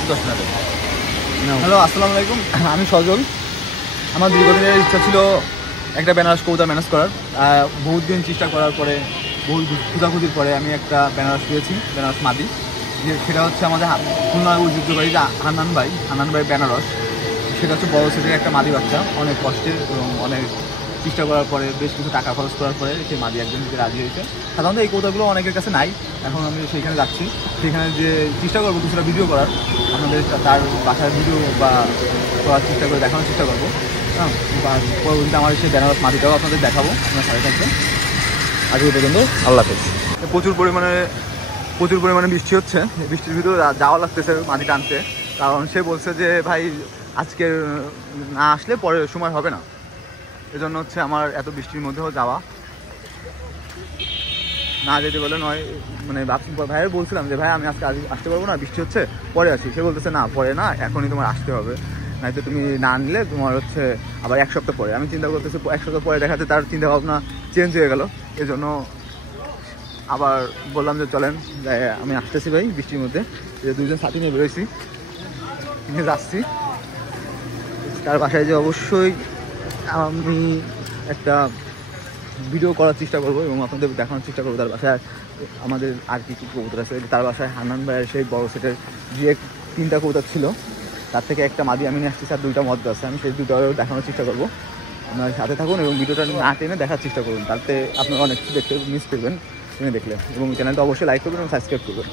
শব্দ শোনাবে। হ্যালো, আসসালামু আলাইকুম। আমি সজল। আমার দীর্ঘদিনের ইচ্ছা ছিল একটা বেনারস কবুতর ম্যানেজ করার। বহুত দিন চেষ্টা করার পরে, বহু খুঁজাখুঁজির পরে আমি একটা বেনারস পেয়েছি, বেনারস মাদি। যে সেটা হচ্ছে আমাদের খুলনা ঐতিহ্যবাহী যে হান্নান ভাই বেনারস। সেটা হচ্ছে বড় সেটের একটা মাদি বাচ্চা, অনেক কষ্টের এবং অনেক চেষ্টা করার পরে, বেশ কিছু টাকা খরচ করার পরে সেই মাদি একজন দিকে রাজি হয়েছে। সাধারণত এই কবুতরগুলো অনেকের কাছে নাই। এখন আমি সেইখানে যাচ্ছি, সেখানে যে চেষ্টা করবো কিছুটা ভিডিও করার, আপনাদের তার বাসার ভিডিও বা করার চেষ্টা করে দেখানোর চেষ্টা করবো। হ্যাঁ, বা পরবর্তীতে আমার সেই বেনারস মাদিটাও আপনাদের দেখাবো। আপনার সাথে থাকবেন। আজকে পর্যন্ত আল্লাহ হাফেজ। প্রচুর পরিমাণে বৃষ্টি হচ্ছে। বৃষ্টির ভিতরে যাওয়া লাগতেছে মাদি টানতে, কারণ সে বলছে যে ভাই আজকে না আসলে পরে সময় হবে না। এজন্য হচ্ছে আমার এত বৃষ্টির মধ্যেও যাওয়া। না যেতে বলে নয়, মানে ভাইয়ের বলছিলাম যে ভাই আমি আজকে আসতে পারবো না, বৃষ্টি হচ্ছে, পরে আসি। সে বলতেছে না, পরে না, এখনই তোমার আসতে হবে, নয়তো তুমি না নিলে তোমার হচ্ছে আবার 1 সপ্তাহ পরে। আমি চিন্তা করতেছি 1 সপ্তাহ পরে দেখাতে তার চিন্তা ভাবনা চেঞ্জ হয়ে গেল। এজন্য আবার বললাম যে চলেন আমি আসতেছি ভাই বৃষ্টির মধ্যে। যে 2জন সাথী নিয়ে বেরোইছি, নিয়ে যাচ্ছি তার বাসায়। যে অবশ্যই আমি একটা ভিডিও করার চেষ্টা করবো এবং আপনাদের দেখানোর চেষ্টা করবো তার বাসায় আমাদের আর কি কবুতর আছে। তার বাসায় হান্নান ভাইয়ের সেই বড় সেটের যে 3টা কবুতর ছিল, তার থেকে একটা মাদি আমি নিয়ে আসছি, আর 2টা মদ্দা আছে। আমি সেই 2টাও দেখানোর চেষ্টা করবো। আপনার সাথে থাকুন এবং ভিডিওটা না টেনে দেখার চেষ্টা করুন, তাতে আপনারা অনেক কিছু দেখতে মিস করবেন টেনে দেখলে। এবং চ্যানেলটা অবশ্যই লাইক করবেন এবং সাবস্ক্রাইব করবেন।